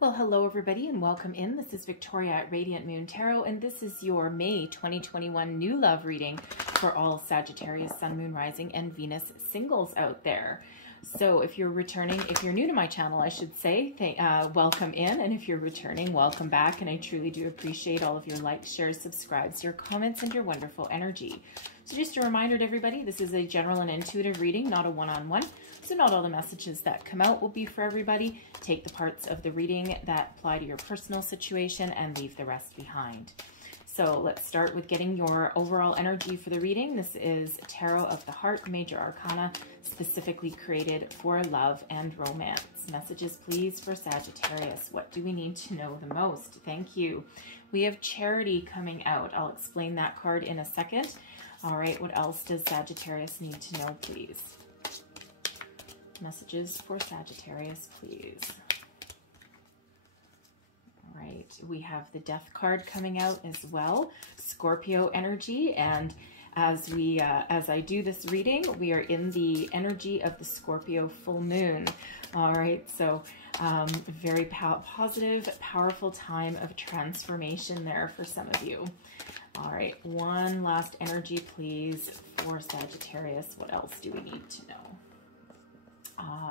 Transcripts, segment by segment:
Well, hello everybody and welcome in. This is Victoria at Radiant Moon Tarot, and this is your May 2021 new love reading for all Sagittarius, Sun, Moon, Rising, and Venus singles out there. So if you're returning, if you're new to my channel, I should say, welcome in. And if you're returning, welcome back. And I truly do appreciate all of your likes, shares, subscribes, your comments, and your wonderful energy. So just a reminder to everybody, this is a general and intuitive reading, not a one-on-one. So not all the messages that come out will be for everybody. Take the parts of the reading that apply to your personal situation and leave the rest behind. So let's start with getting your overall energy for the reading. This is Tarot of the Heart, Major Arcana, specifically created for love and romance. Messages, please, for Sagittarius. What do we need to know the most? Thank you. We have Charity coming out. I'll explain that card in a second. All right, what else does Sagittarius need to know, please? Messages for Sagittarius, please. All right, we have the Death card coming out as well, Scorpio energy, and as I do this reading, we are in the energy of the Scorpio full moon. All right, so very positive, powerful time of transformation there for some of you. All right, one last energy, please, for Sagittarius. What else do we need to know?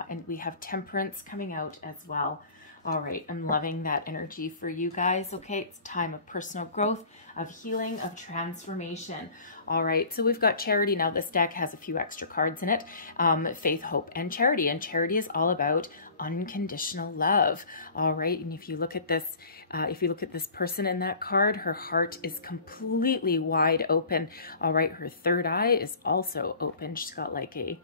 And we have Temperance coming out as well. All right, I'm loving that energy for you guys. Okay, it's a time of personal growth, of healing, of transformation. All right, so we've got Charity. Now this deck has a few extra cards in it. Faith, Hope, and Charity. And Charity is all about unconditional love. All right, and if you look at this, person in that card, her heart is completely wide open. All right, her third eye is also open. She's got like a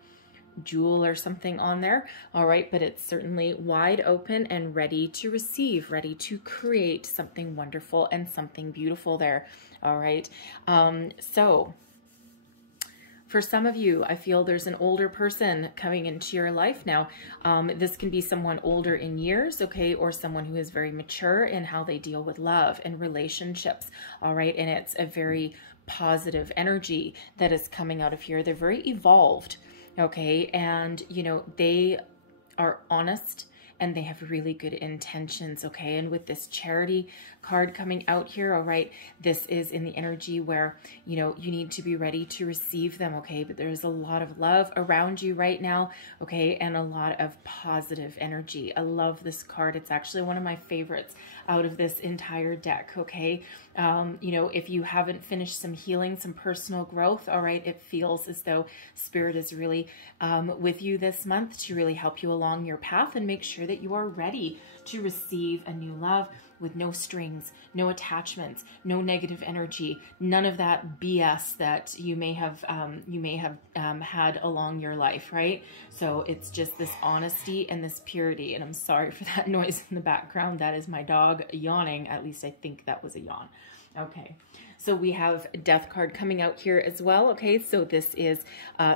jewel or something on there. All right, but it's certainly wide open and ready to receive, ready to create something wonderful and something beautiful there. All right, so for some of you, I feel there's an older person coming into your life now. This can be someone older in years, okay, or someone who is very mature in how they deal with love and relationships. All right, and it's a very positive energy that is coming out of here. They're very evolved. Okay, and you know, they are honest and they have really good intentions, okay? And with this Charity card coming out here, all right, this is in the energy where, you know, you need to be ready to receive them, okay? But there's a lot of love around you right now, okay? And a lot of positive energy. I love this card. It's actually one of my favorites out of this entire deck, okay? You know, if you haven't finished some healing, some personal growth, all right, it feels as though Spirit is really with you this month to really help you along your path and make sure that you are ready to receive a new love with no strings, no attachments, no negative energy, none of that BS that you may have had along your life, right? So it's just this honesty and this purity. And I'm sorry for that noise in the background. That is my dog yawning. At least I think that was a yawn. Okay, so we have Death card coming out here as well. Okay, so this is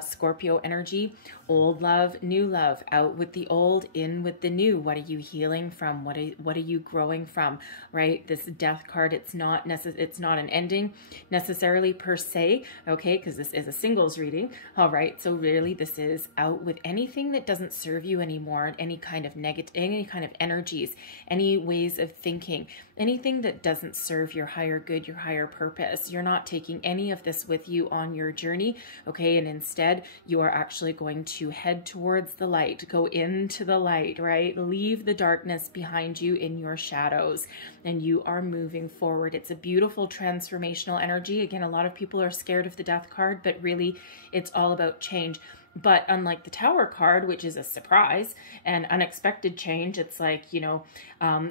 Scorpio energy, old love, new love, out with the old, in with the new. What are you healing from? What are you growing from? Right? This Death card, it's not an ending necessarily per se. Okay, because this is a singles reading. All right, so really this is out with anything that doesn't serve you anymore, any kind of negative, any kind of energies, any ways of thinking, anything that doesn't serve your higher good, your higher purpose. You're not taking any of this with you on your journey, okay? And instead, you are actually going to head towards the light, go into the light, right? Leave the darkness behind you in your shadows, and you are moving forward. It's a beautiful transformational energy. Again, a lot of people are scared of the Death card, but really it's all about change. But unlike the Tower card, which is a surprise and unexpected change, it's like, you know,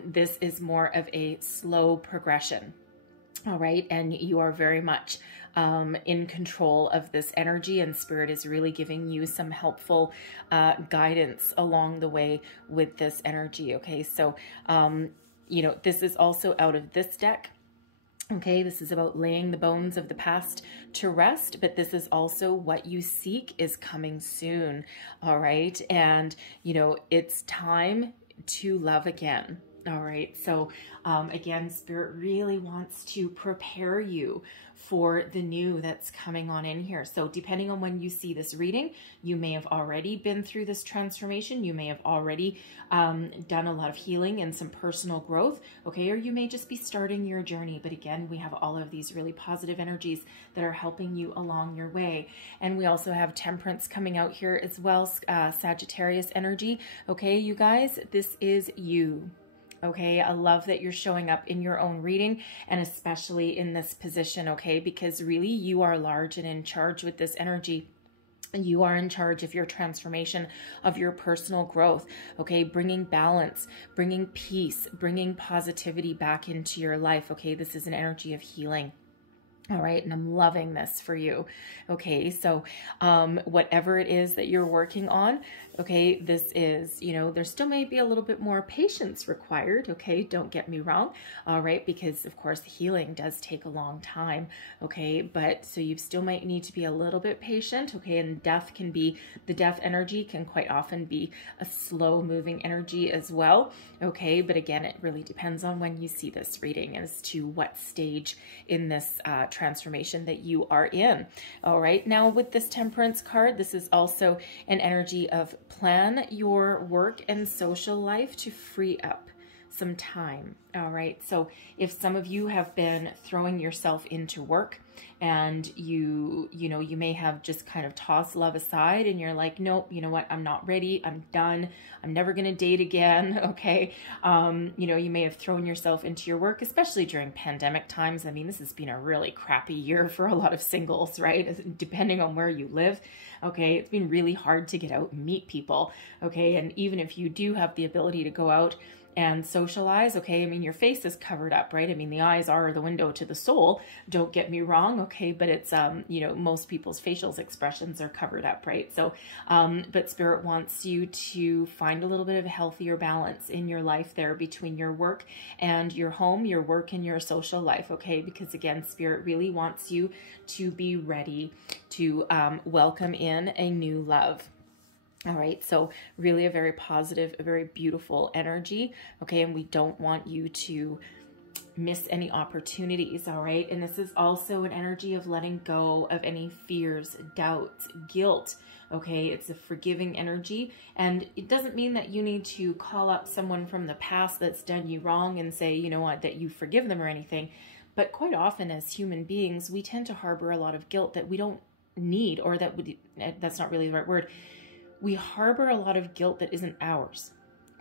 this is more of a slow progression. All right, and you are very much in control of this energy, and Spirit is really giving you some helpful guidance along the way with this energy. Okay, so, you know, this is also out of this deck. Okay, this is about laying the bones of the past to rest, but this is also what you seek is coming soon. All right, and, you know, it's time to love again. All right, so again, Spirit really wants to prepare you for the new that's coming on in here. So depending on when you see this reading, you may have already been through this transformation. You may have already done a lot of healing and some personal growth, okay? Or you may just be starting your journey. But again, we have all of these really positive energies that are helping you along your way. And we also have Temperance coming out here as well, Sagittarius energy. Okay, you guys, this is you. Okay, I love that you're showing up in your own reading, and especially in this position, okay, because really you are large and in charge with this energy. You are in charge of your transformation, of your personal growth, okay, bringing balance, bringing peace, bringing positivity back into your life, okay. This is an energy of healing. All right, and I'm loving this for you. Okay, so whatever it is that you're working on, okay, this is, you know, there still may be a little bit more patience required, okay, don't get me wrong, all right, because of course healing does take a long time, okay, but so you still might need to be a little bit patient, okay, and death can be, the death energy can quite often be a slow moving energy as well, okay, but again, it really depends on when you see this reading as to what stage in this transformation that you are in. All right, now with this Temperance card, this is also an energy of plan your work and social life to free up some time. All right, so if some of you have been throwing yourself into work and you know, you may have just kind of tossed love aside and you're like, nope, you know what, I'm not ready, I'm done, I'm never gonna date again, okay? You know, you may have thrown yourself into your work, especially during pandemic times. I mean, this has been a really crappy year for a lot of singles, right? Depending on where you live, okay? It's been really hard to get out and meet people, okay? And even if you do have the ability to go out and socialize, okay, I mean, your face is covered up, right? I mean, the eyes are the window to the soul, don't get me wrong, okay, but it's, you know, most people's facial expressions are covered up, right? So, but Spirit wants you to find a little bit of a healthier balance in your life there between your work and your home, your work and your social life, okay? Because again, Spirit really wants you to be ready to welcome in a new love. All right, so really a very positive, a very beautiful energy, okay? And we don't want you to miss any opportunities, all right? And this is also an energy of letting go of any fears, doubts, guilt, okay? It's a forgiving energy, and it doesn't mean that you need to call up someone from the past that's done you wrong and say, you know what, that you forgive them or anything. But quite often as human beings, we tend to harbor a lot of guilt that we don't need, or that's not really the right word. We harbor a lot of guilt that isn't ours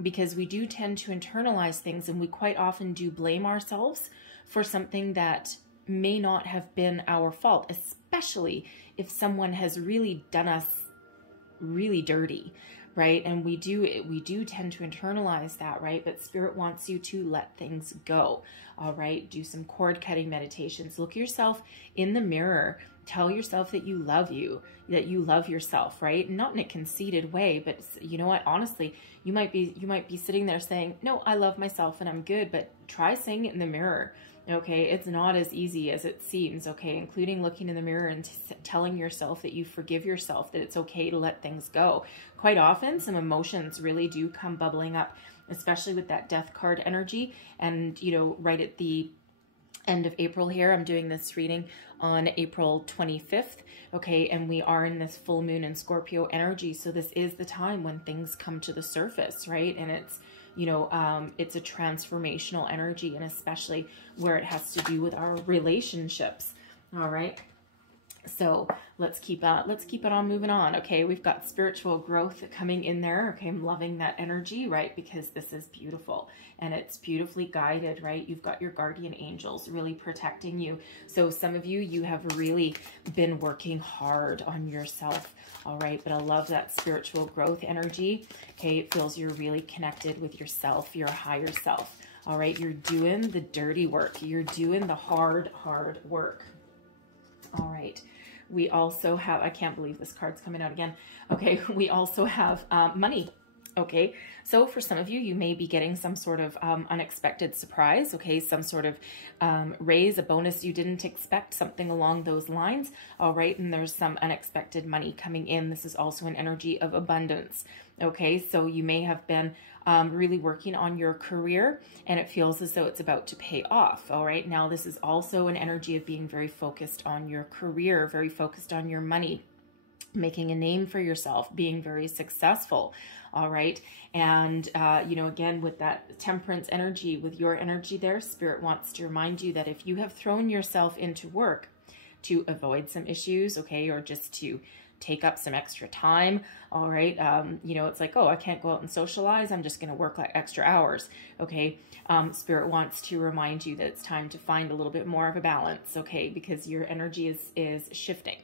because we do tend to internalize things, and we quite often do blame ourselves for something that may not have been our fault, especially if someone has really done us really dirty, right? And we do tend to internalize that, right? But Spirit wants you to let things go, all right? Do some cord cutting meditations. Look yourself in the mirror. Tell yourself that you love you, that you love yourself, right? Not in a conceited way, but you know what? Honestly, you might be sitting there saying, no, I love myself and I'm good, but try saying it in the mirror, okay? It's not as easy as it seems, okay? Including looking in the mirror and telling yourself that you forgive yourself, that it's okay to let things go. Quite often, some emotions really do come bubbling up, especially with that Death card energy. And, you know, right at the end of April here, I'm doing this reading on April 25th, okay, and we are in this full moon in Scorpio energy, so this is the time when things come to the surface, right? And it's, you know, it's a transformational energy, and especially where it has to do with our relationships, all right? So let's keep it on moving on. Okay, we've got spiritual growth coming in there. Okay, I'm loving that energy, right? Because this is beautiful and it's beautifully guided, right? You've got your guardian angels really protecting you. So some of you, you have really been working hard on yourself, all right? But I love that spiritual growth energy. Okay, it feels you're really connected with yourself, your higher self. All right, you're doing the dirty work. You're doing the hard work. All right. We also have, I can't believe this card's coming out again. Okay, we also have money. Okay, so for some of you, you may be getting some sort of unexpected surprise. Okay, some sort of raise, a bonus you didn't expect, something along those lines. All right, and there's some unexpected money coming in. This is also an energy of abundance. Okay, so you may have been really working on your career, and it feels as though it's about to pay off. All right. Now, this is also an energy of being very focused on your career, very focused on your money, making a name for yourself, being very successful. All right. And, you know, again, with that temperance energy, with your energy there, Spirit wants to remind you that if you have thrown yourself into work to avoid some issues, okay, or just to take up some extra time, all right, you know, it's like, oh, I can't go out and socialize, I'm just going to work like extra hours, okay. Spirit wants to remind you that it's time to find a little bit more of a balance, okay, because your energy is shifting.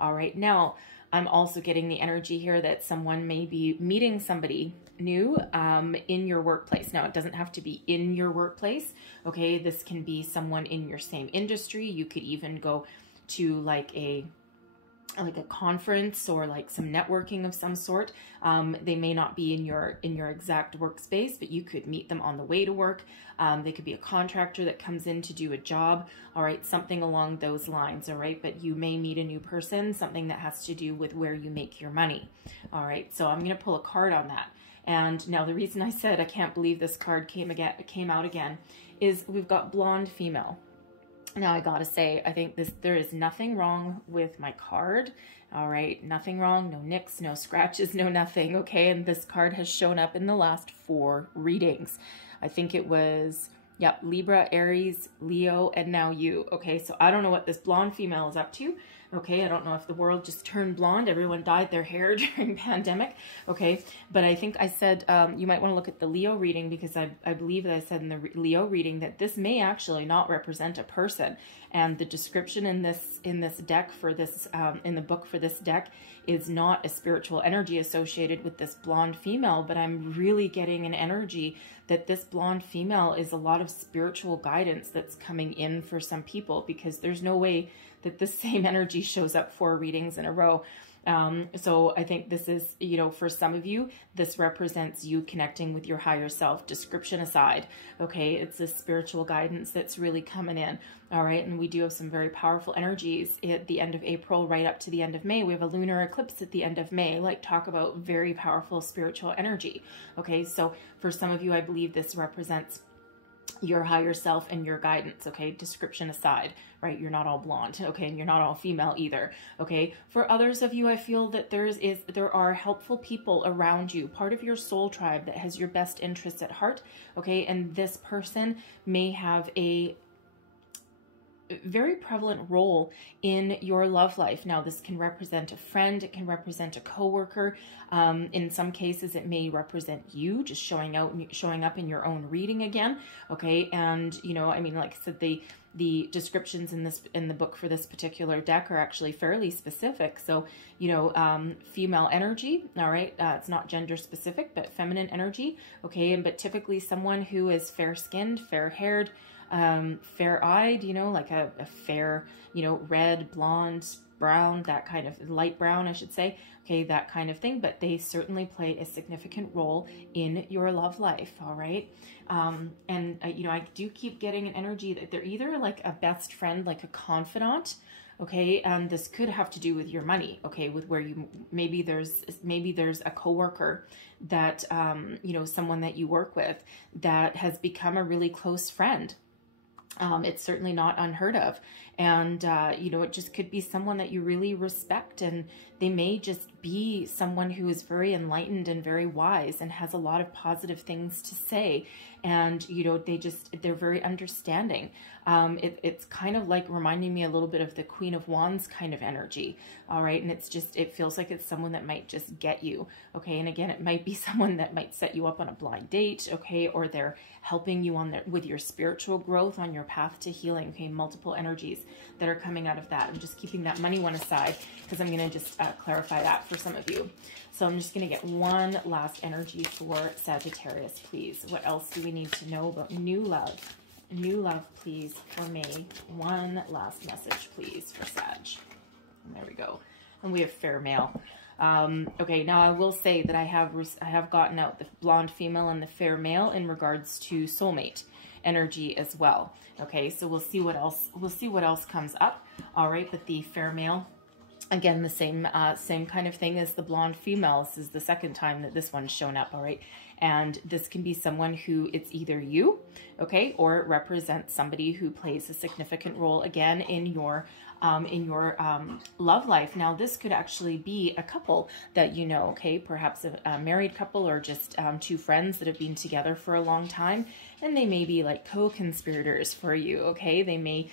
All right. Now, I'm also getting the energy here that someone may be meeting somebody new in your workplace. Now, it doesn't have to be in your workplace, okay? This can be someone in your same industry. You could even go to like a conference or like some networking of some sort. They may not be in your exact workspace, but you could meet them on the way to work. They could be a contractor that comes in to do a job. All right. Something along those lines. All right. But you may meet a new person, something that has to do with where you make your money. All right. So I'm going to pull a card on that. And now the reason I said I can't believe this card came out again is we've got blonde female. Now, I gotta say, I think there is nothing wrong with my card. All right, nothing wrong, no nicks, no scratches, no nothing, okay? And this card has shown up in the last 4 readings. I think it was, yep, Libra, Aries, Leo, and now you, okay? So I don't know what this blonde female is up to, okay? I don't know if the world just turned blonde, everyone dyed their hair during pandemic, okay? But I think I said you might want to look at the Leo reading, because I believe that I said in the Leo reading that this may actually not represent a person. And the description in this deck for this, in the book for this deck, is not a spiritual energy associated with this blonde female, but I'm really getting an energy that this blonde female is a lot of spiritual guidance that's coming in for some people, because there's no way that the same energy shows up 4 readings in a row. So I think this is, you know, for some of you, this represents you connecting with your higher self, description aside. Okay. It's this spiritual guidance that's really coming in. All right. And we do have some very powerful energies at the end of April, right up to the end of May. We have a lunar eclipse at the end of May, like talk about very powerful spiritual energy. Okay. So for some of you, I believe this represents your higher self and your guidance, okay? Description aside, right? You're not all blonde, okay? And you're not all female either, okay? For others of you, I feel that there are helpful people around you, part of your soul tribe that has your best interests at heart, okay? And this person may have a very prevalent role in your love life. Now, this can represent a friend, it can represent a coworker. In some cases, it may represent you just showing up in your own reading again. Okay. And, you know, I mean, like I said, the descriptions in the book for this particular deck are actually fairly specific. So, you know, female energy, all right, it's not gender specific, but feminine energy. Okay. But typically someone who is fair-skinned, fair-haired, fair-eyed, you know, like a fair, you know, red, blonde, brown, that kind of light brown, I should say. Okay, that kind of thing. But they certainly play a significant role in your love life. All right. And you know, I do keep getting an energy that they're either like a best friend, like a confidant. Okay. And this could have to do with your money. Okay. With where you, maybe there's a coworker that, you know, someone that you work with that has become a really close friend. It's certainly not unheard of. And, you know, it just could be someone that you really respect, and they may just be someone who is very enlightened and very wise and has a lot of positive things to say. And, you know, they're very understanding. It's kind of like reminding me a little bit of the Queen of Wands kind of energy. All right. And it feels like it's someone that might just get you. Okay. And again, it might be someone that might set you up on a blind date. Okay. Or they're helping you with your spiritual growth on your path to healing. Okay. Multiple energies that are coming out of that. I'm just keeping that money one aside because I'm going to just clarify that for some of you. So I'm just going to get one last energy for Sagittarius, please. What else do we need to know about new love? New love, please, for May. One last message, please, for Sag. And there we go. And we have fair male. Okay, now I will say that I have gotten out the blonde female and the fair male in regards to soulmate energy as well. Okay, so we'll see what else comes up. All right, but the fair male Again, the same kind of thing as the blonde female. This is the second time that this one's shown up, all right? And this can be someone who, it's either you, okay, or it represents somebody who plays a significant role, again, in your love life. Now, this could actually be a couple that you know, okay, perhaps a married couple, or just two friends that have been together for a long time, and they may be like co-conspirators for you, okay? They may,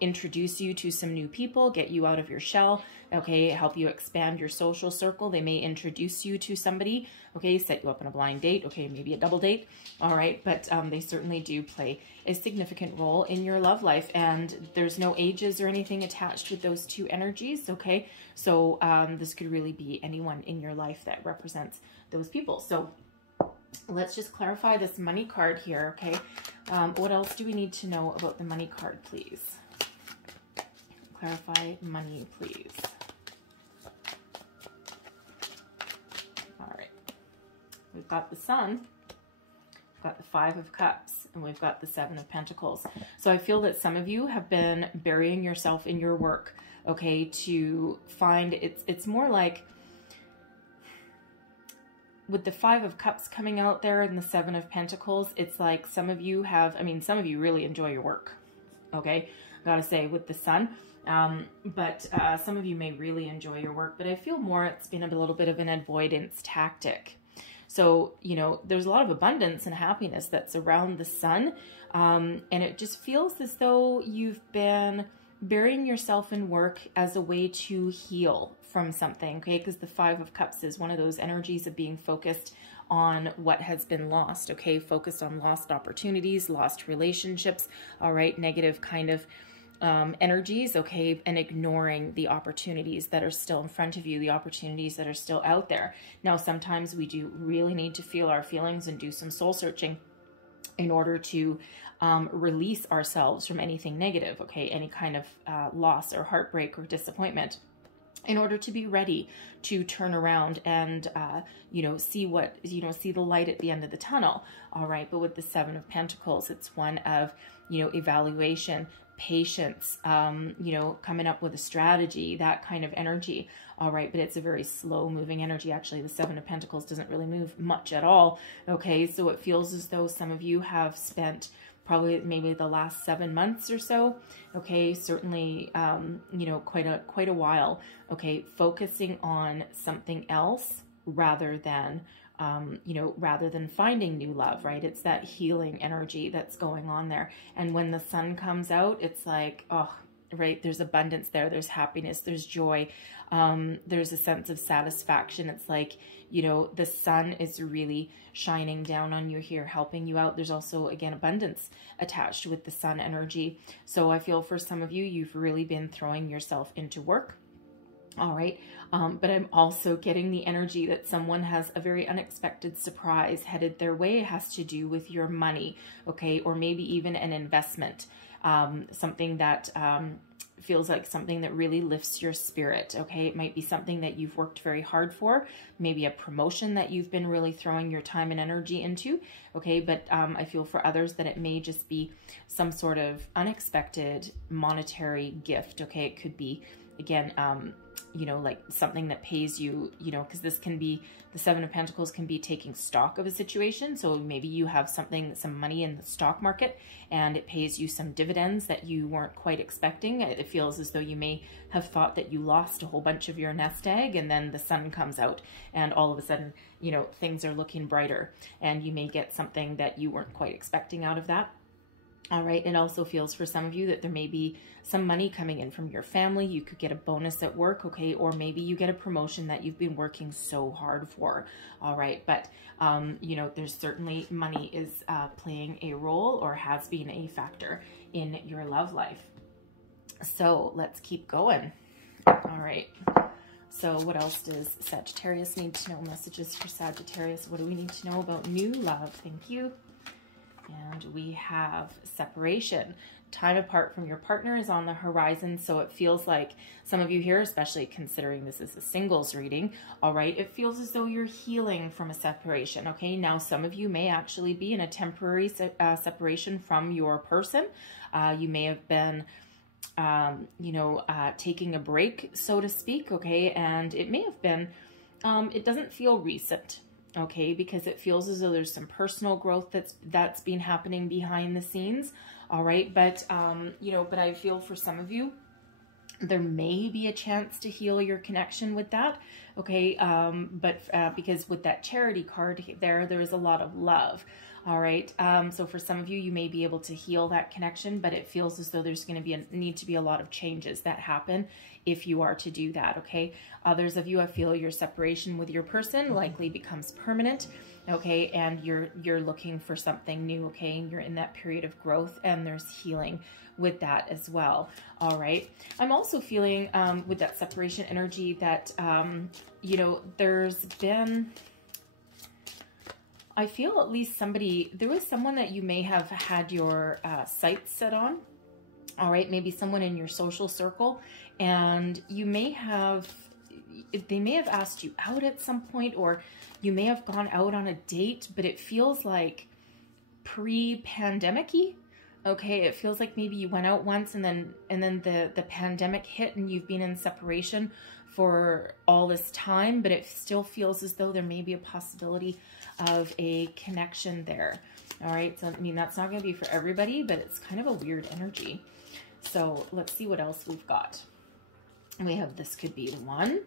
introduce you to some new people, get you out of your shell, okay, help you expand your social circle. They may introduce you to somebody, okay, set you up on a blind date, okay, maybe a double date, all right, but they certainly do play a significant role in your love life, and there's no ages or anything attached with those two energies, okay? So this could really be anyone in your life that represents those people. So let's just clarify this money card here, okay? What else do we need to know about the money card, please? Clarify money, please. All right. We've got the Sun, we've got the Five of Cups, and we've got the Seven of Pentacles. So I feel that some of you have been burying yourself in your work, okay, to find, it's more like, with the Five of Cups coming out there and the Seven of Pentacles, it's like some of you have, some of you really enjoy your work, okay? Gotta say, with the Sun, but some of you may really enjoy your work, but I feel more it's been a little bit of an avoidance tactic. So, you know, there's a lot of abundance and happiness that's around the Sun, and it just feels as though you've been burying yourself in work as a way to heal from something, okay? Because the Five of Cups is one of those energies of being focused on what has been lost, okay? Focused on lost opportunities, lost relationships, all right? Negative kind of energies, okay? And ignoring the opportunities that are still in front of you, the opportunities that are still out there. Now, sometimes we do really need to feel our feelings and do some soul searching in order to release ourselves from anything negative, okay? Any kind of loss or heartbreak or disappointment, in order to be ready to turn around and, see the light at the end of the tunnel. All right. But with the Seven of Pentacles, it's one of, evaluation, patience, coming up with a strategy, that kind of energy. All right. But it's a very slow moving energy. Actually, the Seven of Pentacles doesn't really move much at all. Okay. So it feels as though some of you have spent probably maybe the last 7 months or so, okay, certainly, quite a while, okay, focusing on something else rather than finding new love, right? It's that healing energy that's going on there. And when the Sun comes out, it's like, oh, right, there's abundance there, there's happiness, there's joy, there's a sense of satisfaction. It's like, the Sun is really shining down on you here, helping you out. There's also, again, abundance attached with the Sun energy. So I feel for some of you, you've really been throwing yourself into work. All right. But I'm also getting the energy that someone has a very unexpected surprise headed their way. It has to do with your money, okay? Or maybe even an investment, something that feels like something that really lifts your spirit, okay? It might be something that you've worked very hard for, maybe a promotion that you've been really throwing your time and energy into, okay? But I feel for others that it may just be some sort of unexpected monetary gift, okay? It could be, again, like something that pays you, because this can be, the Seven of Pentacles can be taking stock of a situation. So maybe you have some money in the stock market and it pays you some dividends that you weren't quite expecting. It feels as though you may have thought that you lost a whole bunch of your nest egg, and then the Sun comes out and all of a sudden, things are looking brighter and you may get something that you weren't quite expecting out of that. All right. It also feels for some of you that there may be some money coming in from your family. You could get a bonus at work, okay? Or maybe you get a promotion that you've been working so hard for. All right. But, there's certainly money is playing a role or has been a factor in your love life. So let's keep going. All right. So what else does Sagittarius need to know? Messages for Sagittarius. What do we need to know about new love? Thank you. And we have separation. Time apart from your partner is on the horizon. So it feels like some of you here, especially considering this is a singles reading, all right, it feels as though you're healing from a separation. Okay, now some of you may actually be in a temporary separation from your person. You may have been taking a break, so to speak, okay? And it may have been, it doesn't feel recent, okay? Because it feels as though there's some personal growth that's been happening behind the scenes, all right? But, but I feel for some of you, there may be a chance to heal your connection with that, okay? Because with that charity card there is a lot of love, all right? So for some of you, you may be able to heal that connection, but it feels as though there's going to need to be a lot of changes that happen if you are to do that, okay? Others of you, I feel your separation with your person likely becomes permanent, okay? And you're looking for something new, okay? And you're in that period of growth, and there's healing with that as well, all right? I'm also feeling with that separation energy that, there's been, I feel at least there was someone that you may have had your sights set on, all right? Maybe someone in your social circle, and they may have asked you out at some point, or you may have gone out on a date, but it feels like pre-pandemic-y. Okay, it feels like maybe you went out once and then the pandemic hit and you've been in separation for all this time, but it still feels as though there may be a possibility of a connection there. All right, so I mean, that's not going to be for everybody, but it's kind of a weird energy. So let's see what else we've got. We have, this could be the one.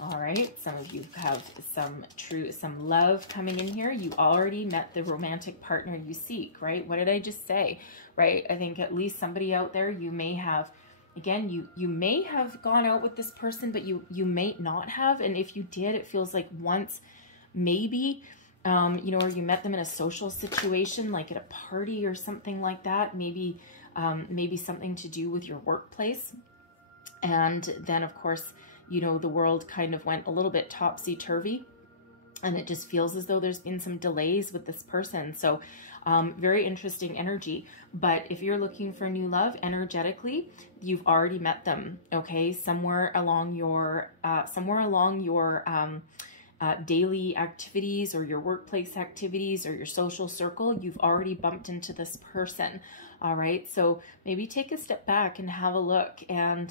All right, some of you have some love coming in here. You already met the romantic partner you seek, right? What did I just say, right? I think at least somebody out there, you may have, again, you may have gone out with this person, but you may not have. And if you did, it feels like once, maybe, or you met them in a social situation, like at a party or something like that. Maybe something to do with your workplace. And then, of course, the world kind of went a little bit topsy-turvy, and it just feels as though there's been some delays with this person. So very interesting energy. But if you're looking for new love energetically, you've already met them, okay? Somewhere along your daily activities or your workplace activities or your social circle, you've already bumped into this person. All right, so maybe take a step back and have a look, and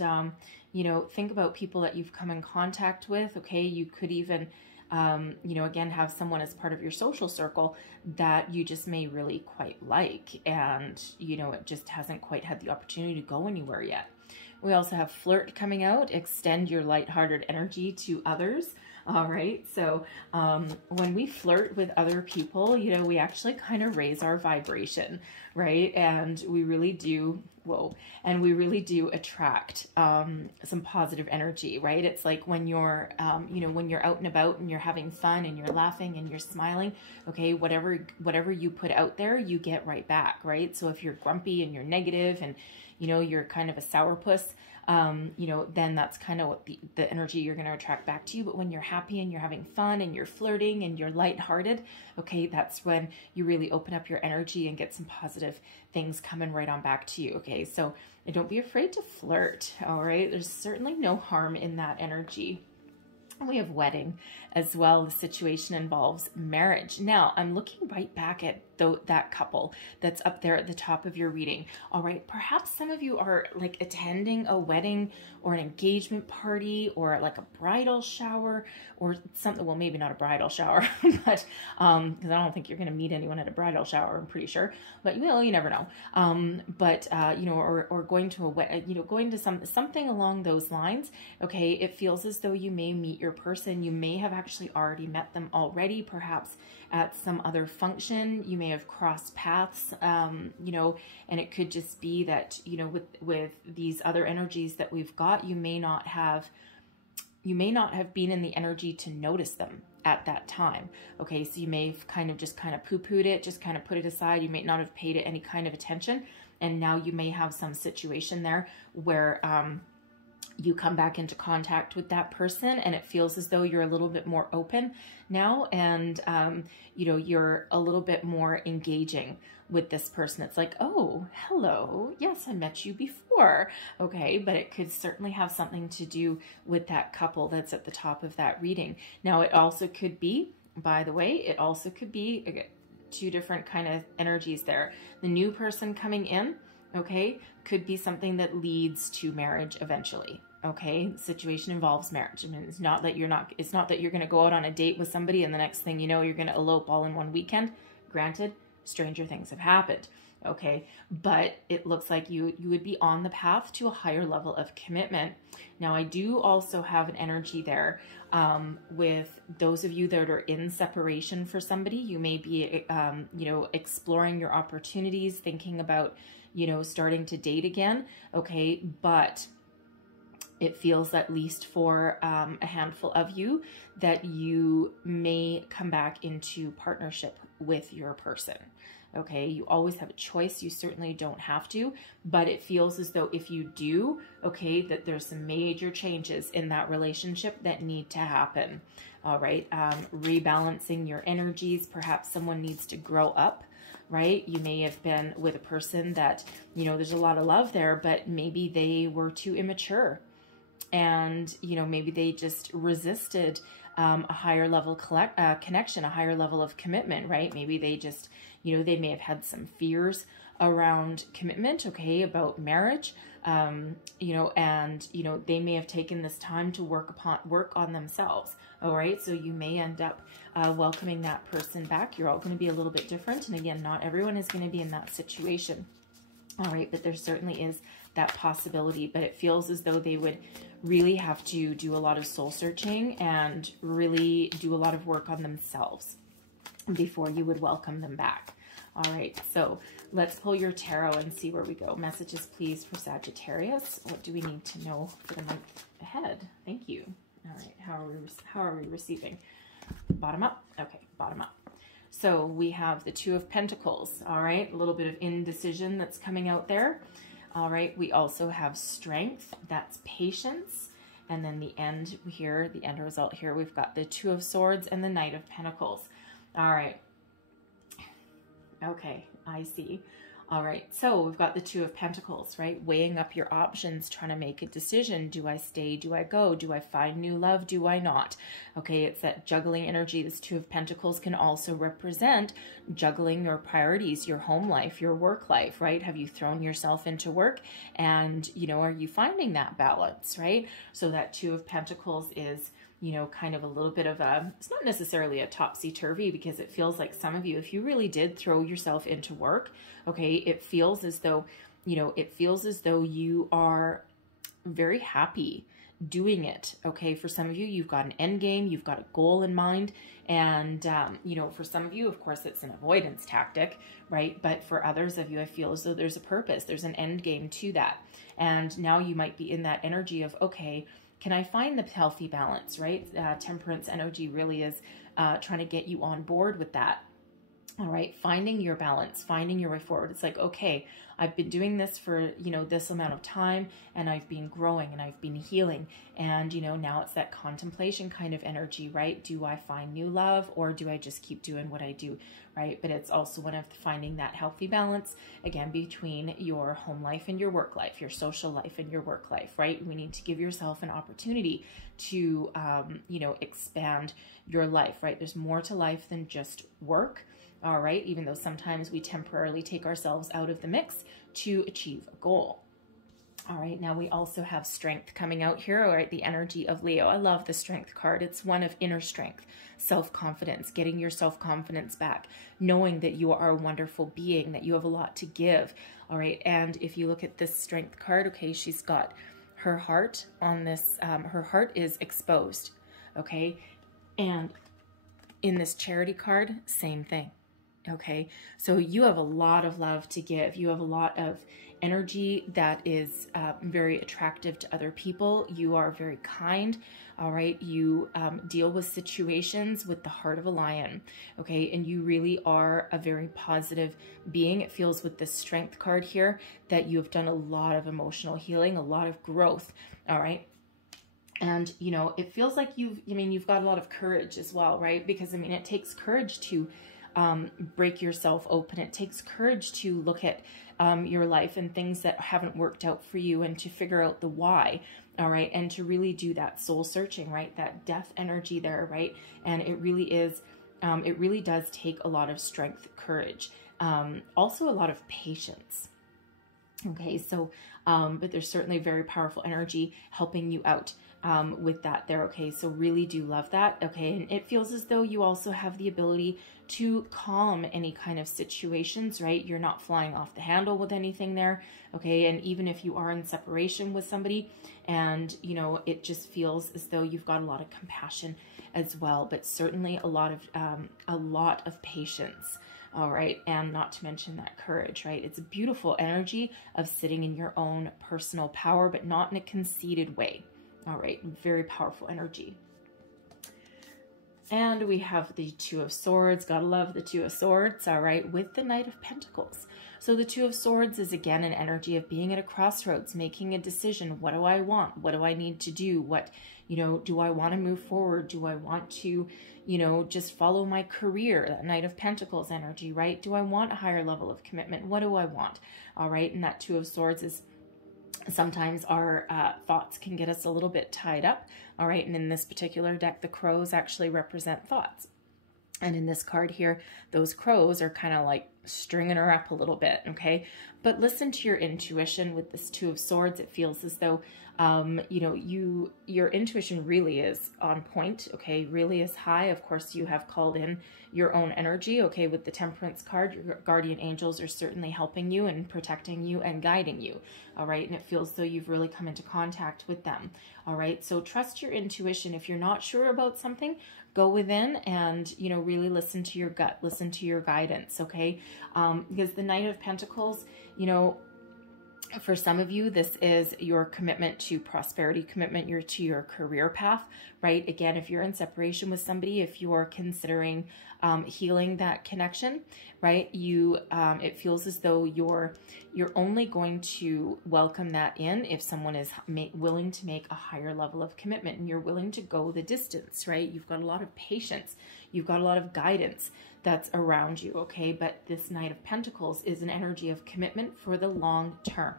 think about people that you've come in contact with. Okay, you could even again, have someone as part of your social circle that you just may really quite like, and it just hasn't quite had the opportunity to go anywhere yet. We also have flirt coming out. Extend your lighthearted energy to others. All right, so when we flirt with other people, we actually kind of raise our vibration, right? And we really do, attract some positive energy, right? It's like when you're, when you're out and about and you're having fun and you're laughing and you're smiling, okay, whatever you put out there, you get right back, right? So if you're grumpy and you're negative and, you're kind of a sourpuss, then that's kind of what the energy you're going to attract back to you. But when you're happy and you're having fun and you're flirting and you're lighthearted, okay, that's when you really open up your energy and get some positive things coming right on back to you. Okay, so don't be afraid to flirt. All right, there's certainly no harm in that energy. We have wedding as well. The situation involves marriage. Now, I'm looking right back at that couple that's up there at the top of your reading. All right, perhaps some of you are like attending a wedding or an engagement party or like a bridal shower or something. Well, maybe not a bridal shower, but because I don't think you're going to meet anyone at a bridal shower, I'm pretty sure. But you never know. Or going to going to something along those lines. Okay, it feels as though you may meet your person. You may have actually already met them already, perhaps at some other function. You may have crossed paths, and it could just be that, with these other energies that we've got, you may not have been in the energy to notice them at that time. Okay, so you may have kind of poo-pooed it, just kind of put it aside. You may not have paid it any kind of attention. And now you may have some situation there where, you come back into contact with that person and it feels as though you're a little bit more open now, and you're a little bit more engaging with this person. It's like, oh, hello, yes, I met you before. Okay, but it could certainly have something to do with that couple that's at the top of that reading. Now, it also could be, by the way, two different kind of energies there. The new person coming in, okay? Could be something that leads to marriage eventually. Okay, the situation involves marriage. I mean, it's not that you're going to go out on a date with somebody and the next thing you know, you're going to elope all in one weekend. Granted, stranger things have happened. Okay, but it looks like you would be on the path to a higher level of commitment. Now, I do also have an energy there with those of you that are in separation for somebody. You may be, you know, exploring your opportunities, thinking about, you know, starting to date again. Okay, but it feels, at least for a handful of you, that you may come back into partnership with your person. Okay, you always have a choice. You certainly don't have to, but it feels as though if you do, okay, that there's some major changes in that relationship that need to happen. All right, rebalancing your energies. Perhaps someone needs to grow up. Right? You may have been with a person that, you know, there's a lot of love there, but maybe they were too immature. And, you know, maybe they just resisted a higher level connection, a higher level of commitment, right? Maybe they just, you know, they may have had some fears around commitment, okay, about marriage, you know, and, you know, they may have taken this time to work on themselves. All right. So you may end up welcoming that person back. You're all going to be a little bit different. And again, not everyone is going to be in that situation. All right. But there certainly is that possibility, but it feels as though they would really have to do a lot of soul searching and really do a lot of work on themselves before you would welcome them back. All right, so let's pull your tarot and see where we go. Messages, please, for Sagittarius. What do we need to know for the month ahead? Thank you. All right, how are we receiving? Bottom up. Okay, bottom up. So we have the Two of Pentacles. All right, a little bit of indecision that's coming out there. All right, we also have strength, that's patience. And then the end here, the end result here, we've got the Two of Swords and the Knight of Pentacles. All right. Okay, I see. All right, so we've got the Two of Pentacles, right? Weighing up your options, trying to make a decision. Do I stay? Do I go? Do I find new love? Do I not? Okay, it's that juggling energy. This Two of Pentacles can also represent juggling your priorities, your home life, your work life, right? Have you thrown yourself into work? And, you know, are you finding that balance, right? So that Two of Pentacles is, you know, kind of a little bit of a, it's not necessarily a topsy-turvy, because it feels like some of you, if you really did throw yourself into work, okay, it feels as though, you know, it feels as though you are very happy doing it. Okay, for some of you, you've got an end game, you've got a goal in mind, and, you know, for some of you, of course, it's an avoidance tactic, right? But for others of you, I feel as though there's a purpose, there's an end game to that. And now you might be in that energy of, okay, can I find the healthy balance, right? Temperance energy really is trying to get you on board with that. All right, finding your balance, finding your way forward. It's like, okay, I've been doing this for, you know, this amount of time, and I've been growing and I've been healing. And, you know, now it's that contemplation kind of energy, right? Do I find new love, or do I just keep doing what I do, right? But it's also one of finding that healthy balance, again, between your home life and your work life, your social life and your work life, right? We need to give yourself an opportunity to, you know, expand your life, right? There's more to life than just work. All right, even though sometimes we temporarily take ourselves out of the mix to achieve a goal. All right, now we also have strength coming out here, all right, the energy of Leo. I love the strength card. It's one of inner strength, self-confidence, getting your self-confidence back, knowing that you are a wonderful being, that you have a lot to give. All right, and if you look at this strength card, okay, she's got her heart on this, her heart is exposed, okay? And in this charity card, same thing. Okay, so you have a lot of love to give. You have a lot of energy that is very attractive to other people. You are very kind. All right, you deal with situations with the heart of a lion. Okay, and you really are a very positive being. It feels with this strength card here that you have done a lot of emotional healing, a lot of growth. All right. And, you know, it feels like you've got a lot of courage as well, right? Because, I mean, it takes courage to break yourself open. It takes courage to look at your life and things that haven't worked out for you, and to figure out the why, all right, and to really do that soul searching, right, that death energy there, right? And it really is, it really does take a lot of strength, courage, also a lot of patience, Okay, so, but there's certainly very powerful energy helping you out with that there. Okay, so really do love that. Okay, and it feels as though you also have the ability to calm any kind of situations, right? You're not flying off the handle with anything there. Okay, and even if you are in separation with somebody and, you know, it just feels as though you've got a lot of compassion as well, but certainly a lot of patience. All right. And not to mention that courage, right? It's a beautiful energy of sitting in your own personal power, but not in a conceited way. All right. Very powerful energy. And we have the Two of Swords. Gotta love the Two of Swords. All right. With the Knight of Pentacles. So the Two of Swords is again an energy of being at a crossroads, making a decision. What do I want? What do I need to do? What, you know, do I want to move forward? Do I want to, you know, just follow my career? That Knight of Pentacles energy, right? Do I want a higher level of commitment? What do I want? All right. And that Two of Swords is sometimes our thoughts can get us a little bit tied up. All right. And in this particular deck, the crows actually represent thoughts. And in this card here, those crows are kind of like stringing her up a little bit, okay? But listen to your intuition with this Two of Swords. It feels as though, you know, your intuition really is on point, okay? Really is high. Of course, you have called in your own energy, okay? With the Temperance card, your guardian angels are certainly helping you and protecting you and guiding you, all right? And it feels as though you've really come into contact with them, all right? So trust your intuition. If you're not sure about something, go within and, you know, really listen to your gut, listen to your guidance, okay? Because the Knight of Pentacles, you know, for some of you, this is your commitment to prosperity, commitment to your career path, right? Again, if you're in separation with somebody, if you're considering healing that connection, right? It feels as though you're only going to welcome that in if someone is willing to make a higher level of commitment and you're willing to go the distance, right? You've got a lot of patience. You've got a lot of guidance that's around you, okay? But this Knight of Pentacles is an energy of commitment for the long term.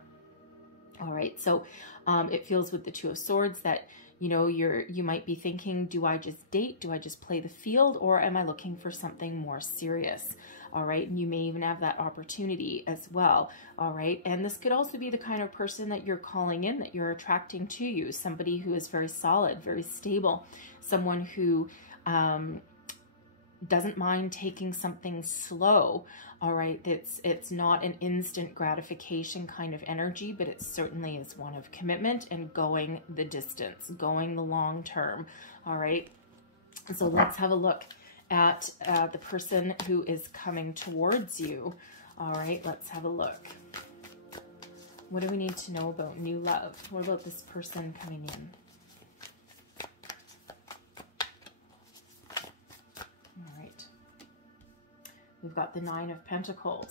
All right, so it feels with the Two of Swords that, you know, you might be thinking, do I just date? Do I just play the field? Or am I looking for something more serious? All right, and you may even have that opportunity as well. All right, and this could also be the kind of person that you're calling in, that you're attracting to you, somebody who is very solid, very stable, someone who doesn't mind taking something slow. All right, it's not an instant gratification kind of energy, but it certainly is one of commitment and going the distance, going the long term. All right, so let's have a look at the person who is coming towards you. All right, let's have a look. What do we need to know about new love? What about this person coming in? We've got the Nine of Pentacles,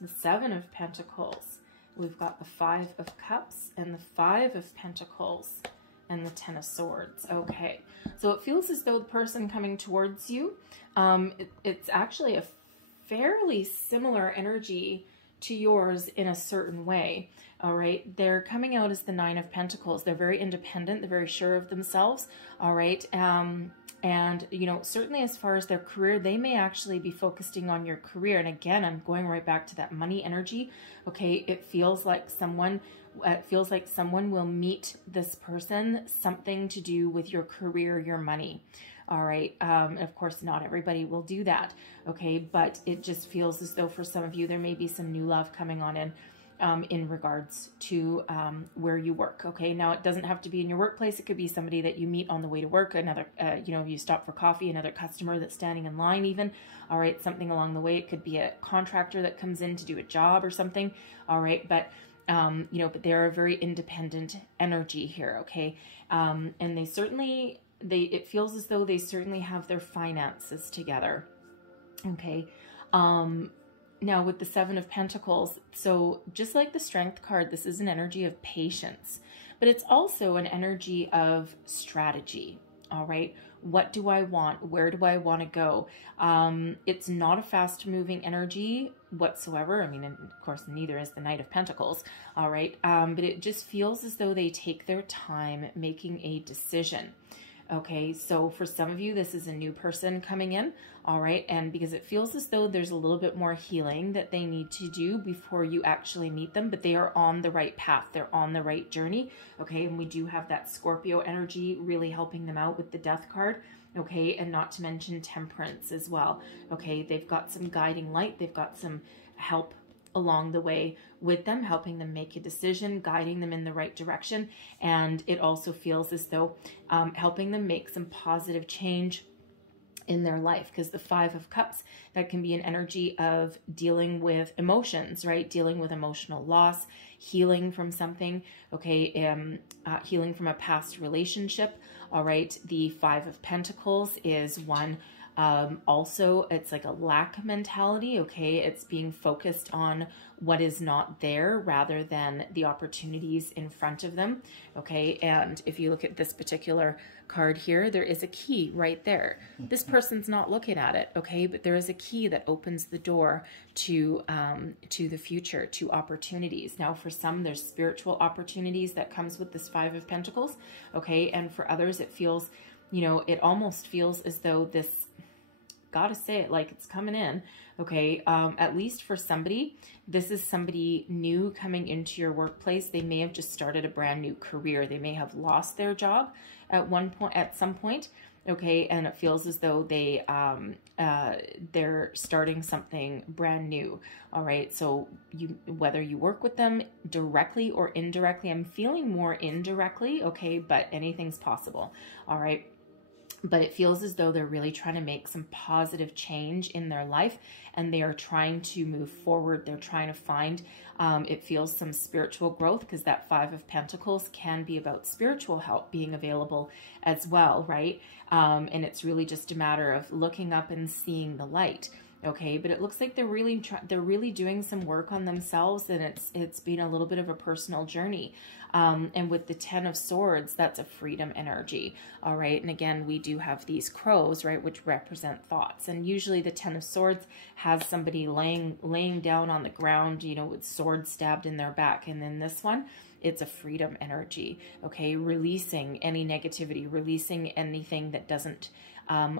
the Seven of Pentacles. We've got the Five of Cups and the Five of Pentacles and the Ten of Swords. Okay, so it feels as though the person coming towards you, it's actually a fairly similar energy to yours in a certain way. All right, they're coming out as the Nine of Pentacles. They're very independent. They're very sure of themselves. All right, and, you know, certainly as far as their career, they may actually be focusing on your career. And again, I'm going right back to that money energy. Okay, it feels like someone will meet this person, something to do with your career, your money. All right. Of course, not everybody will do that. Okay, but it just feels as though for some of you, there may be some new love coming on in regards to where you work. Okay, now it doesn't have to be in your workplace. It could be somebody that you meet on the way to work, another, you know, you stop for coffee, another customer that's standing in line even. All right, something along the way. It could be a contractor that comes in to do a job or something. All right, but, you know, but they're a very independent energy here. Okay, and they certainly, it feels as though they certainly have their finances together. Okay, now with the Seven of Pentacles, so just like the Strength card, this is an energy of patience, but it's also an energy of strategy. All right, what do I want? Where do I want to go? It's not a fast moving energy whatsoever. I mean, and of course, neither is the Knight of Pentacles. All right, but it just feels as though they take their time making a decision. Okay, so for some of you, this is a new person coming in, all right? And because it feels as though there's a little bit more healing that they need to do before you actually meet them, but they are on the right path. They're on the right journey, okay? And we do have that Scorpio energy really helping them out with the Death card, okay? And not to mention Temperance as well, okay? They've got some guiding light. They've got some help along the way with them, helping them make a decision, guiding them in the right direction. And it also feels as though helping them make some positive change in their life, because the Five of Cups, that can be an energy of dealing with emotions, right? Dealing with emotional loss, healing from something, okay? Healing from a past relationship, all right? The Five of Pentacles is one. Also, it's like a lack mentality, okay? It's being focused on what is not there rather than the opportunities in front of them, okay? And if you look at this particular card here, there is a key right there. This person's not looking at it, okay? But there is a key that opens the door to the future, to opportunities. Now, for some, there's spiritual opportunities that comes with this Five of Pentacles, okay? And for others, it feels, you know, it almost feels as though this, gotta say it like it's coming in, okay? At least for somebody, this is somebody new coming into your workplace. They may have just started a brand new career. They may have lost their job at some point, okay? And it feels as though they're starting something brand new, all right? So whether you work with them directly or indirectly, I'm feeling more indirectly, okay? But anything's possible, all right? But it feels as though they're really trying to make some positive change in their life, and they are trying to move forward. They're trying to find, it feels some spiritual growth, because that Five of Pentacles can be about spiritual help being available as well, right? And it's really just a matter of looking up and seeing the light. Okay, but it looks like they're really doing some work on themselves, and it's been a little bit of a personal journey. And with the Ten of Swords, that's a freedom energy. All right, and again, we do have these crows, right, which represent thoughts. And usually the Ten of Swords has somebody laying down on the ground, you know, with swords stabbed in their back. And then this one, it's a freedom energy. Okay, releasing any negativity, releasing anything that doesn't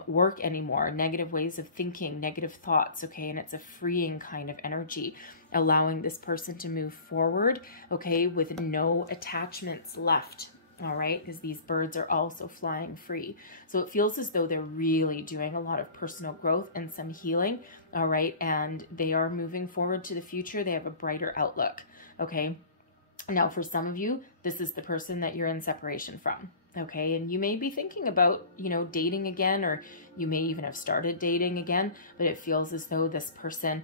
work anymore, negative ways of thinking, negative thoughts, okay? And it's a freeing kind of energy, allowing this person to move forward, okay, with no attachments left, all right? Because these birds are also flying free. So it feels as though they're really doing a lot of personal growth and some healing, all right? And they are moving forward to the future. They have a brighter outlook, okay? Now, for some of you, this is the person that you're in separation from. Okay, and you may be thinking about, you know, dating again, or you may even have started dating again, but it feels as though this person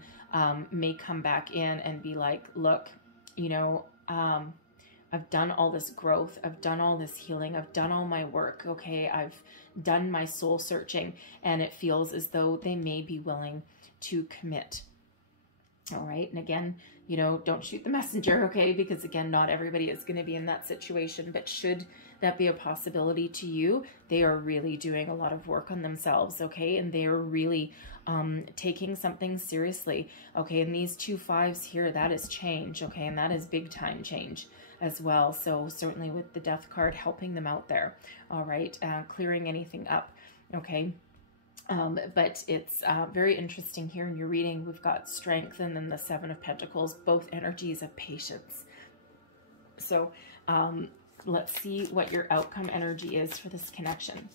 may come back in and be like, look, you know, I've done all this growth, I've done all this healing, I've done all my work, okay, I've done my soul searching, and it feels as though they may be willing to commit. All right, and again, you know, don't shoot the messenger, okay, because again, not everybody is going to be in that situation, but should that be a possibility to you, they are really doing a lot of work on themselves, okay, and they are really taking something seriously, okay, and these two fives here, that is change, okay, and that is big time change as well. So certainly with the Death card helping them out there, all right, clearing anything up, okay. But it's very interesting here in your reading. We've got Strength and then the Seven of Pentacles, both energies of patience. So let's see what your outcome energy is for this connection.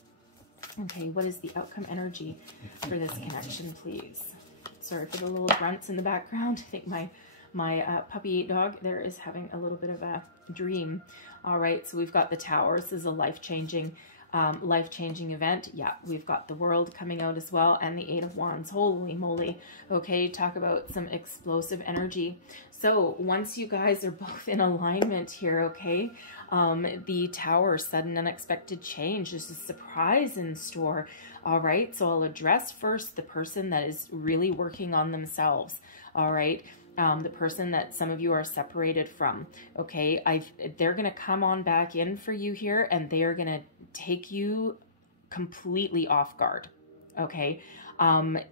Okay, what is the outcome energy for this connection, please? Sorry for the little grunts in the background. I think my puppy dog there is having a little bit of a dream. All right, so we've got the Tower. This is a life-changing event. Yeah, we've got the World coming out as well, and the Eight of Wands. Holy moly. Okay, talk about some explosive energy. So once you guys are both in alignment here, okay, the Tower, sudden unexpected change. There's a surprise in store. All right, so I'll address first the person that is really working on themselves. All right. The person that some of you are separated from, okay, they're going to come on back in for you here, and they are going to take you completely off guard, okay?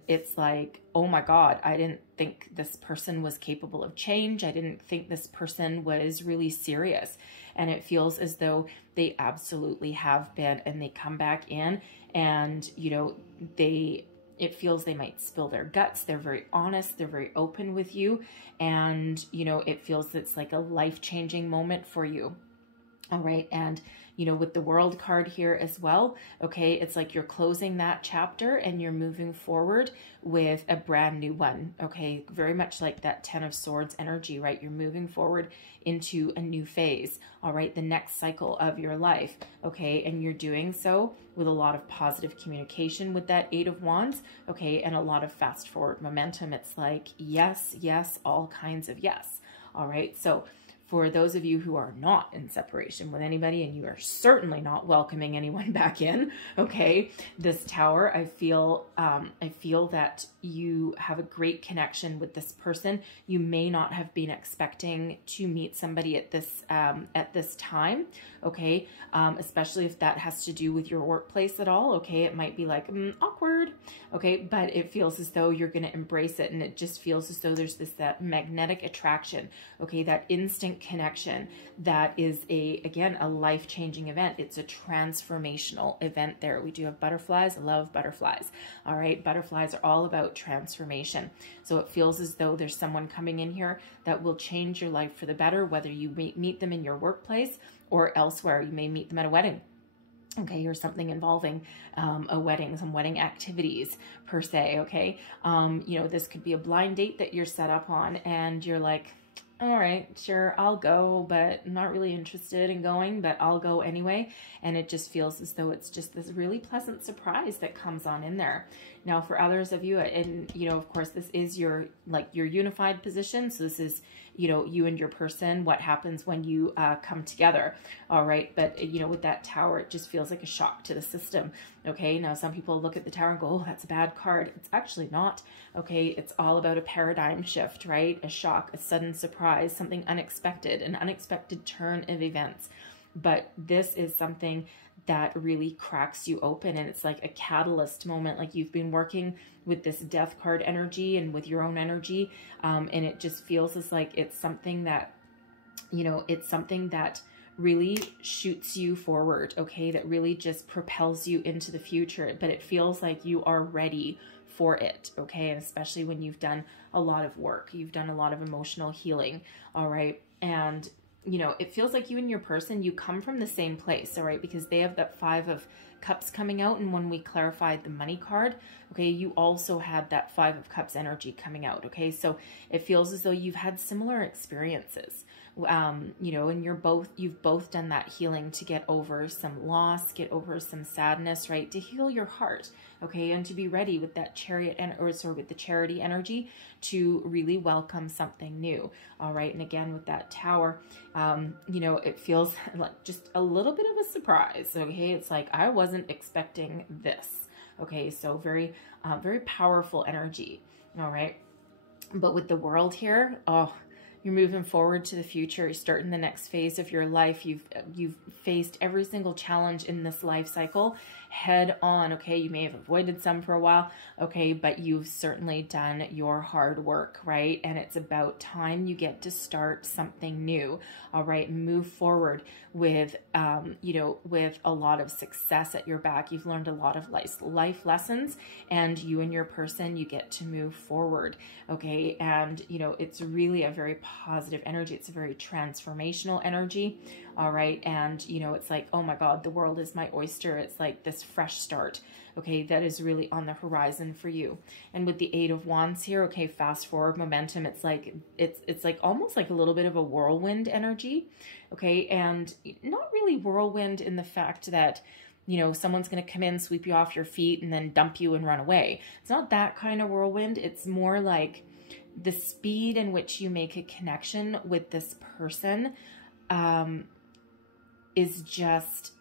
it's like, oh my God, I didn't think this person was capable of change. I didn't think this person was really serious. And it feels as though they absolutely have been, and they come back in and, you know, it feels they might spill their guts. They're very honest. They're very open with you. And, you know, it feels it's like a life-changing moment for you. All right. And, you know, with the World card here as well, okay, it's like you're closing that chapter and you're moving forward with a brand new one. Okay. Very much like that 10 of Swords energy, right? You're moving forward into a new phase. All right. The next cycle of your life. Okay. And you're doing so with a lot of positive communication with that 8 of Wands. Okay. And a lot of fast forward momentum. It's like, yes, yes, all kinds of yes. All right. So for those of you who are not in separation with anybody, and you are certainly not welcoming anyone back in, okay, this Tower, I feel that you have a great connection with this person. You may not have been expecting to meet somebody at this time, okay, especially if that has to do with your workplace at all, okay. It might be like awkward, okay, but it feels as though you're going to embrace it, and it just feels as though there's that magnetic attraction, okay, that instant connection that is again a life-changing event. It's a transformational event there. We do have butterflies. I love butterflies. All right, butterflies are all about transformation. So it feels as though there's someone coming in here that will change your life for the better, whether you meet them in your workplace or elsewhere. You may meet them at a wedding, okay, or something involving a wedding, some wedding activities per se, okay. You know, this could be a blind date that you're set up on, and you're like, all right, sure, I'll go, but I'm not really interested in going, but I'll go anyway. And it just feels as though it's just this really pleasant surprise that comes on in there. Now, for others of you, and, you know, of course, this is your unified position. So this is, you know, you and your person, what happens when you come together. All right. But, you know, with that Tower, it just feels like a shock to the system. Okay. Now, some people look at the Tower and go, oh, that's a bad card. It's actually not. Okay. It's all about a paradigm shift, right? A shock, a sudden surprise, something unexpected, an unexpected turn of events. But this is something that really cracks you open, and it's like a catalyst moment. Like you've been working with this Death card energy and with your own energy, and it just feels as like it's something that, you know, it's something that really shoots you forward, okay, that really just propels you into the future. But it feels like you are ready for it, okay, and especially when you've done a lot of work, you've done a lot of emotional healing, all right. And you know, it feels like you and your person, you come from the same place, all right, because they have that 5 of Cups coming out. And when we clarified the money card, okay, you also had that 5 of Cups energy coming out, okay. So it feels as though you've had similar experiences, you know, and you've both done that healing to get over some loss, get over some sadness, right, to heal your heart, okay, and to be ready with that Chariot with the Charity energy to really welcome something new, all right. And again, with that Tower, you know, it feels like just a little bit of a surprise, okay. It's like, I wasn't expecting this, okay. So very, very powerful energy, all right. But with the World here, oh, you're moving forward to the future. You're starting the next phase of your life. You've faced every single challenge in this life cycle head on, okay? You may have avoided some for a while, okay? But you've certainly done your hard work, right? And it's about time you get to start something new, all right? Move forward with, you know, with a lot of success at your back. You've learned a lot of life lessons, and you and your person, you get to move forward, okay? And, you know, it's really a very positive energy. It's a very transformational energy, all right? And, you know, it's like, oh my God, the world is my oyster. It's like this fresh start, okay, that is really on the horizon for you. And with the 8 of Wands here, okay, fast forward momentum, it's like almost like a little bit of a whirlwind energy, okay? And not really whirlwind in the fact that, you know, someone's going to come in, sweep you off your feet, and then dump you and run away. It's not that kind of whirlwind. It's more like the speed in which you make a connection with this person is just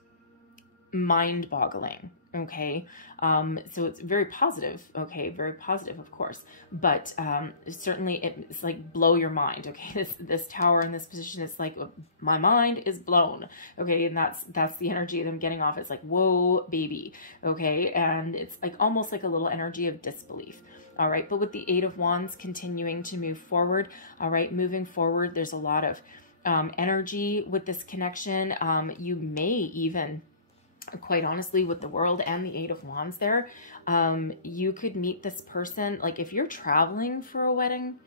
mind-boggling, Okay. So it's very positive. Okay. Very positive, of course, but, certainly it's like blow your mind. Okay. This tower in this position is like, my mind is blown. Okay. And that's the energy that I'm getting off. It's like, whoa, baby. Okay. And it's like almost like a little energy of disbelief. All right. But with the Eight of Wands continuing to move forward. All right. Moving forward, there's a lot of, energy with this connection. You may even, quite honestly, with the World and the Eight of Wands there, you could meet this person. Like if you're traveling for a wedding,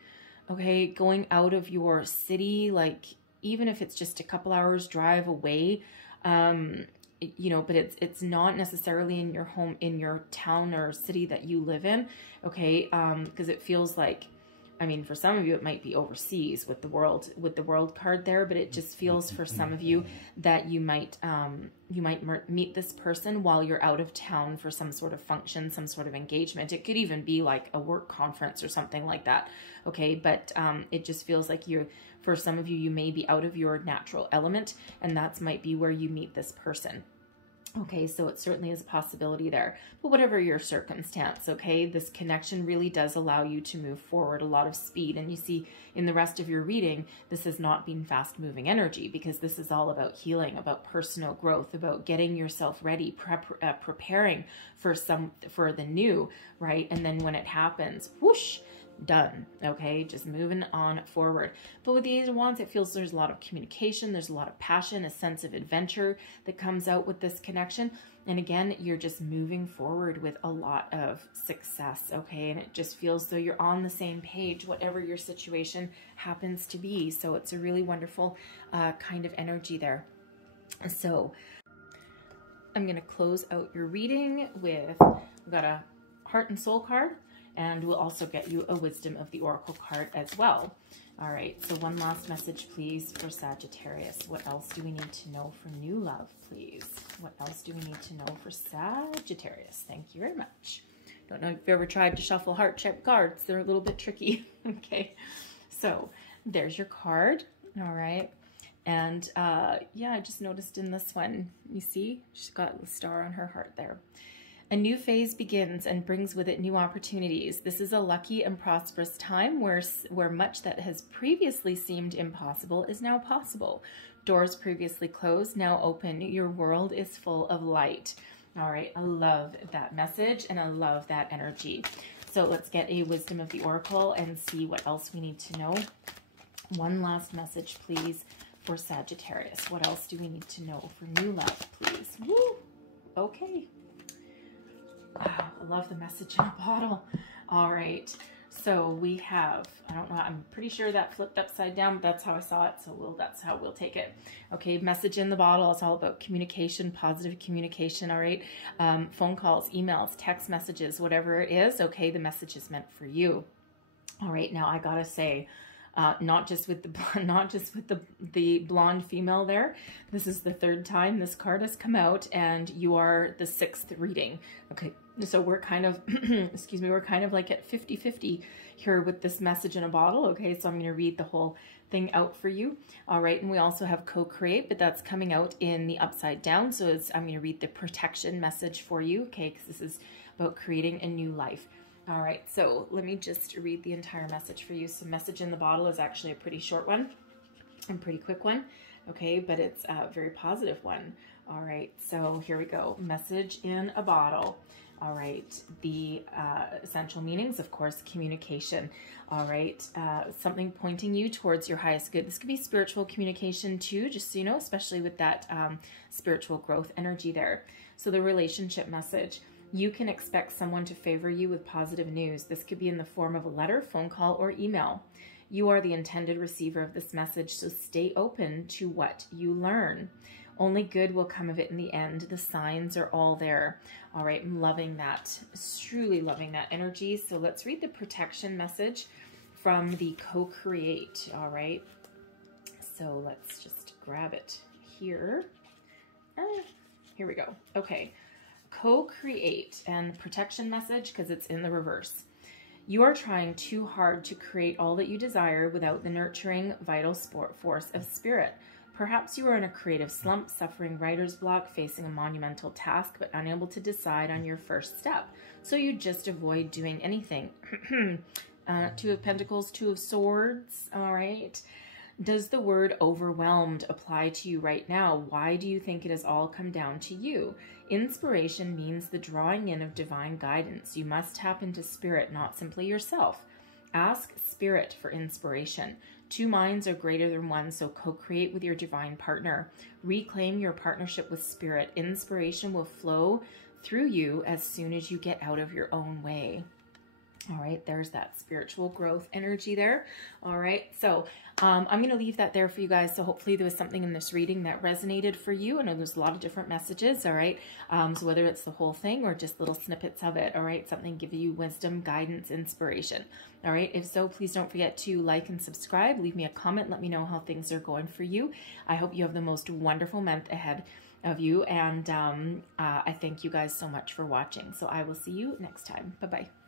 okay, going out of your city, like even if it's just a couple hours drive away, you know, but it's not necessarily in your home, in your town or city that you live in. Okay. Because it feels like, I mean, for some of you, it might be overseas with the world card there, but it just feels for some of you that you might meet this person while you're out of town for some sort of function, some sort of engagement. It could even be like a work conference or something like that. Okay. But, it just feels like for some of you, you may be out of your natural element, and that might be where you meet this person. Okay, so it certainly is a possibility there. But whatever your circumstance, okay, this connection really does allow you to move forward a lot of speed. And you see in the rest of your reading, this has not been fast-moving energy, because this is all about healing, about personal growth, about getting yourself ready, preparing for the new, right? And then when it happens, whoosh, done. Okay, just moving on forward. But with the Eight of Wands, it feels there's a lot of communication, there's a lot of passion, a sense of adventure that comes out with this connection. And again, you're just moving forward with a lot of success. Okay, and it just feels though you're on the same page, whatever your situation happens to be. So it's a really wonderful kind of energy there. So I'm going to close out your reading with, we've got a Heart and Soul card, and we'll also get you a Wisdom of the Oracle card as well. All right, so one last message, please, for Sagittarius. What else do we need to know for new love, please? What else do we need to know for Sagittarius? Thank you very much. Don't know if you've ever tried to shuffle heart-shaped cards. They're a little bit tricky. Okay, so there's your card. All right. And yeah, I just noticed in this one, you see, she's got the star on her heart there. A new phase begins and brings with it new opportunities. This is a lucky and prosperous time where much that has previously seemed impossible is now possible. Doors previously closed now open. Your world is full of light. All right, I love that message and I love that energy. So let's get a Wisdom of the Oracle and see what else we need to know. One last message, please, for Sagittarius. What else do we need to know for new love, please? Woo! Okay. Wow, I love the message in a bottle. All right, so we have, I don't know, I'm pretty sure that flipped upside down, but that's how I saw it, so that's how we'll take it. Okay, message in the bottle. It's all about communication, positive communication, all right? Phone calls, emails, text messages, whatever it is, okay, the message is meant for you. All right, now I gotta say, not just with the blonde female there. This is the third time this card has come out, and you are the sixth reading. Okay, so we're kind of, excuse me, we're kind of like at 50-50 here with this message in a bottle. Okay, so I'm going to read the whole thing out for you. All right, and we also have co-create, but that's coming out in the upside down. So I'm going to read the protection message for you. Okay, because this is about creating a new life. All right, so let me just read the entire message for you. So message in the bottle is actually a pretty short one and pretty quick one, okay, but it's a very positive one. All right, so here we go. Message in a bottle. All right, the essential meanings, of course, communication. All right, something pointing you towards your highest good. This could be spiritual communication too, just so you know, especially with that spiritual growth energy there. So the relationship message. You can expect someone to favor you with positive news. This could be in the form of a letter, phone call, or email. You are the intended receiver of this message, so stay open to what you learn. Only good will come of it in the end. The signs are all there. All right, I'm loving that. Truly loving that energy. So let's read the protection message from the co-create. All right, so let's just grab it here. Here we go. Okay. Co-create and protection message, because it's in the reverse. You are trying too hard to create all that you desire without the nurturing, vital force of spirit. Perhaps you are in a creative slump, suffering writer's block, facing a monumental task, but unable to decide on your first step. So you just avoid doing anything. Two of Pentacles, Two of Swords. All right. Does the word overwhelmed apply to you right now? Why do you think it has all come down to you? Inspiration means the drawing in of divine guidance. You must tap into spirit, not simply yourself. Ask spirit for inspiration. Two minds are greater than one, so co-create with your divine partner. Reclaim your partnership with spirit. Inspiration will flow through you as soon as you get out of your own way. All right, there's that spiritual growth energy there. All right, so I'm going to leave that there for you guys. So hopefully there was something in this reading that resonated for you. I know there's a lot of different messages, all right? So whether it's the whole thing or just little snippets of it, all right? Something give you wisdom, guidance, inspiration. All right, if so, please don't forget to like and subscribe. Leave me a comment. Let me know how things are going for you. I hope you have the most wonderful month ahead of you. And I thank you guys so much for watching. So I will see you next time. Bye-bye.